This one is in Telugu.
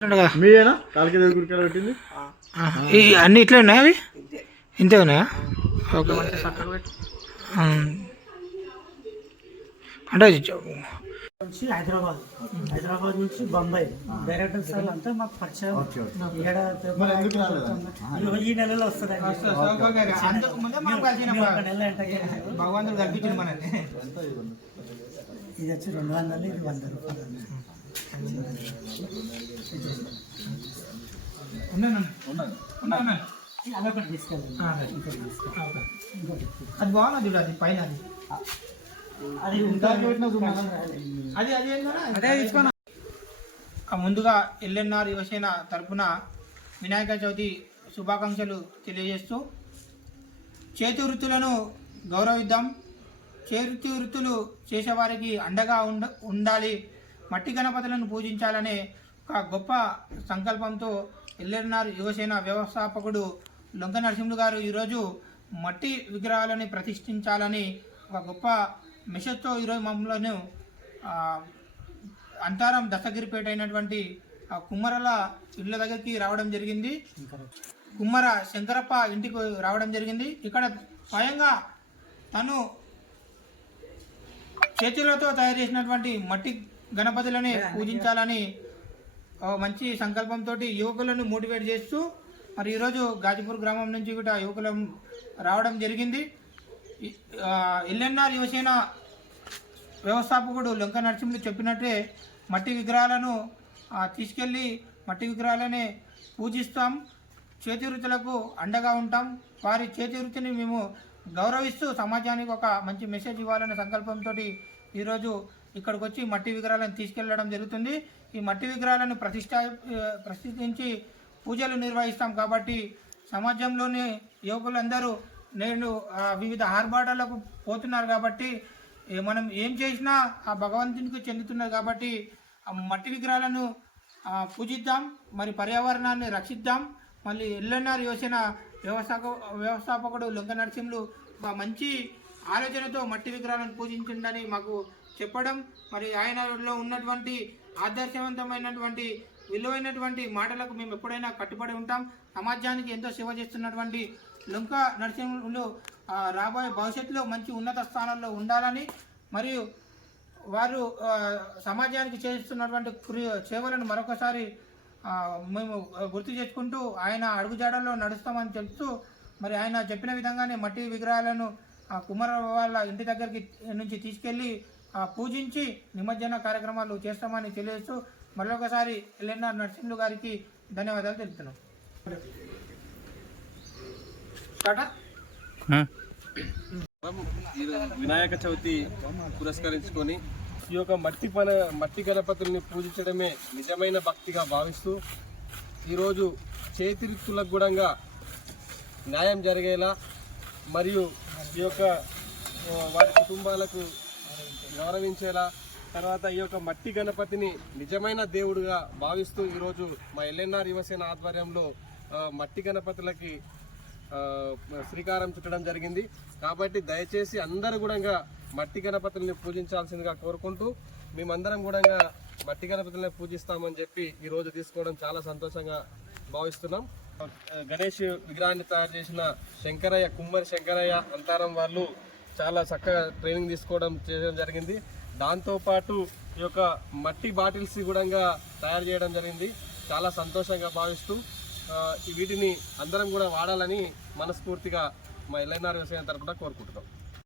మీయేనా కాలికి గురికాయలు పెట్టింది? అన్నీ ఇట్లా ఉన్నాయా? అవి ఇంతే ఉన్నాయా? ఓకే. అంటే నుంచి హైదరాబాద్ నుంచి బొంబాయి డైరెక్టర్ సార్ అంతా మాకు పరిచయం. ఈ నెలలో వస్తుంది భగవంతుడు కల్పించింది మనల్ని. ఇది వచ్చి 200, ఇది 100 రూపాయలు. అదొకటి తీసుకెళ్ళండి. అది బాగున్నది చూడు, అది పైన ముందుగా ఎల్ఎన్ఆర్ యువసేన తరఫున వినాయక చవితి శుభాకాంక్షలు తెలియజేస్తూ చేతి వృత్తులను గౌరవిద్దాం, చేతి వృత్తులు చేసేవారికి అండగా ఉండాలి, మట్టి గణపతులను పూజించాలనే ఒక గొప్ప సంకల్పంతో ఎల్ఎన్ఆర్ యువసేన వ్యవస్థాపకుడు లొంక నరసింహులు గారు ఈరోజు మట్టి విగ్రహాలను ప్రతిష్ఠించాలని ఒక గొప్ప మెసేజ్తో ఈరోజు మమ్మల్ని అంతారం దశగిరిపేట అయినటువంటి కుమ్మరల ఇళ్ళ దగ్గరికి రావడం జరిగింది. కుమ్మర శంకరప్ప ఇంటికి రావడం జరిగింది. ఇక్కడ స్వయంగా తను చేతులతో తయారు చేసినటువంటి మట్టి గణపతులని పూజించాలని మంచి సంకల్పంతో యువకులను మోటివేట్ చేస్తూ మరి ఈరోజు గాజీపూర్ గ్రామం నుంచి కూడా యువకులు రావడం జరిగింది. ఎల్ఎన్ఆర్ యువసేన వ్యవస్థాపకుడు లొంక నరసింహులు చెప్పినట్టే మట్టి విగ్రహాలను తీసుకెళ్ళి మట్టి విగ్రహాలనే పూజిస్తాం, చేతి వృత్తులకు అండగా ఉంటాం, వారి చేతి వృత్తిని మేము గౌరవిస్తూ సమాజానికి ఒక మంచి మెసేజ్ ఇవ్వాలనే సంకల్పంతో ఈరోజు ఇక్కడికి వచ్చి మట్టి విగ్రహాలను తీసుకెళ్లడం జరుగుతుంది. ఈ మట్టి విగ్రహాలను ప్రతిష్ఠించి పూజలు నిర్వహిస్తాం కాబట్టి సమాజంలోని యువకులందరూ నేను వివిధ ఆర్భాటాలకు పోతున్నారు కాబట్టి మనం ఏం చేసినా ఆ భగవంతునికి చెందుతున్నారు కాబట్టి ఆ మట్టి విగ్రహాలను పూజిద్దాం, మరి పర్యావరణాన్ని రక్షిద్దాం. మళ్ళీ ఎల్ఎన్ఆర్ యువసేన వ్యవస్థాపకుడు లొంక నరసింహులు మంచి ఆలోచనతో మట్టి విగ్రహాలను పూజించండి మాకు చెప్పడం, మరి ఆయనలో ఉన్నటువంటి ఆదర్శవంతమైనటువంటి విలువైనటువంటి మాటలకు మేము ఎప్పుడైనా కట్టుబడి ఉంటాం. సమాజానికి ఎంతో సేవ చేస్తున్నటువంటి లొంక నరసింహులు రాబోయే భవిష్యత్తులో మంచి ఉన్నత స్థానాల్లో ఉండాలని మరియు వారు సమాజానికి చేస్తున్నటువంటి సేవలను మరొకసారి మేము గుర్తు చేసుకుంటూ ఆయన అడుగుజాడల్లో నడుస్తామని తెలుస్తూ మరి ఆయన చెప్పిన విధంగానే మట్టి విగ్రహాలను కుమార వాళ్ళ ఇంటి దగ్గరికి నుంచి తీసుకెళ్ళి పూజించి నిమజ్జన కార్యక్రమాలు చేస్తామని తెలియజేస్తూ మరొకసారి ఎల్ఎన్ఆర్ నరసింహులు గారికి ధన్యవాదాలు తెలుపుతున్నాం. వినాయక చవితి పురస్కరించుకొని ఈ యొక్క మట్టి గణపతుల్ని పూజించడమే నిజమైన భక్తిగా భావిస్తూ ఈరోజు చేతిరిత్తులకు కూడా న్యాయం జరిగేలా మరియు ఈ యొక్క వారి కుటుంబాలకు గౌరవించేలా తర్వాత ఈ యొక్క మట్టి గణపతిని నిజమైన దేవుడుగా భావిస్తూ ఈరోజు మా ఎల్ఎన్ఆర్ యువసేన ఆధ్వర్యంలో మట్టి గణపతులకి శ్రీకారం చుట్టడం జరిగింది. కాబట్టి దయచేసి అందరూ కూడా మట్టి గణపతుల్ని పూజించాల్సిందిగా కోరుకుంటూ మేమందరం కూడా మట్టి గణపతుల్ని పూజిస్తామని చెప్పి ఈరోజు తీసుకోవడం చాలా సంతోషంగా భావిస్తున్నాం. గణేష్ విగ్రహాన్ని తయారు చేసిన కుమ్మరి శంకరయ్య అంతారం వాళ్ళు చాలా చక్కగా ట్రైనింగ్ చేయడం జరిగింది. దాంతోపాటు ఈ యొక్క మట్టి బాటిల్స్ కూడా తయారు చేయడం జరిగింది. చాలా సంతోషంగా భావిస్తూ వీటిని అందరం కూడా వాడాలని మనస్ఫూర్తిగా మా ఎల్ఎన్ఆర్ యువసేన తరఫున కోరుకుంటున్నాం.